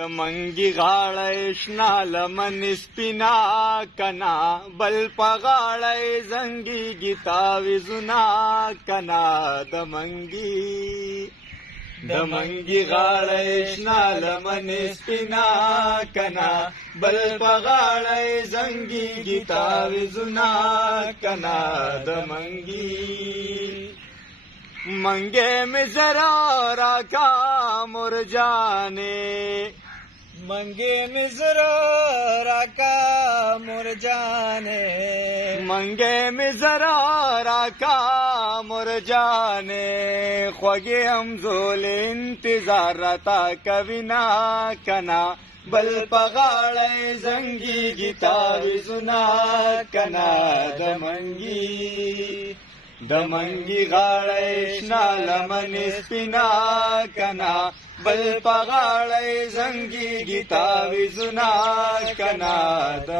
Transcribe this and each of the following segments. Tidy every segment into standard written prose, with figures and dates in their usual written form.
د منګي غاړه شنا لمن سپینا کنا بل په غاړه زنګي گیتاوي زنا کنا د منګي غاړه شنا لمن سپینا کنا بل په غاړه زنګي گیتاوي زنا کنا د منگے میں ذرا راکا مرجانے منگے میں ذرا راکا مرجانے منگے میں ذرا راکا مرجانے خوگے ہم زول انتظار رتا کبینا کنا بل پغاڑے زنگی گیتاوی زنا کنا د منګي غاړه شنا لمن سپینا کنا بل په غاړه زنګي گیتاوي زنا کنا د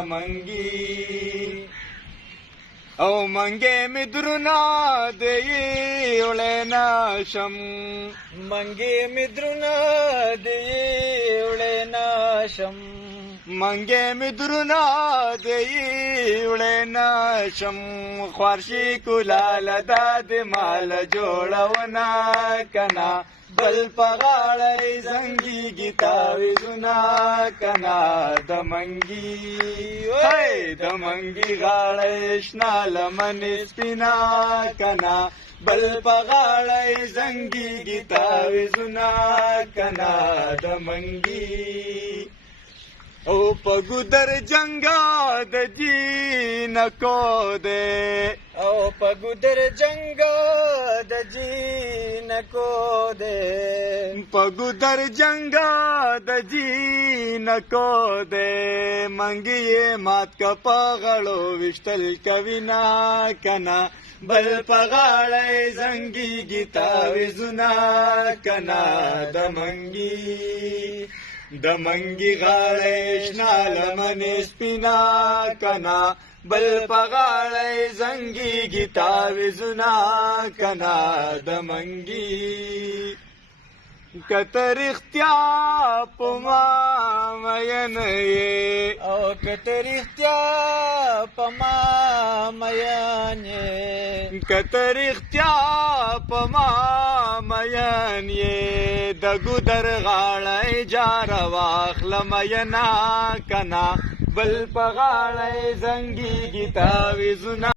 او منګې مې درنا دی وړنا شم منګې مې درنا دی وړنا شم منګې مې درنا دی وړنا شم خوارشي کولال د مال جوړونا کنا بل په غاړه زنګي گیتاوي زنا کنا د منګي غاړه شنا لمن سپینا کنا بل په غاړه زنګي گیتاوي زنا کنا د منګي او پګودر جنگا د جین کو دے او پګودر جنگا د جین کو دے پګودر جنگا د جین کو دے منګي مات کا پغړو وشتل کوینا کنا بل پغاړې زنګي گیتاوي زنا کنا د منګي غاړه شنا لمن سپینا کنا بل په غاړه زنګي گیتاوي زنا کنا د منګي کتر اختیا پما مین او کتر اختیا پما مین کتر اختیا پما مین د ګودر غاړه جار واخل مینا کنا بل په غاړه زنګي گیتاوي زنا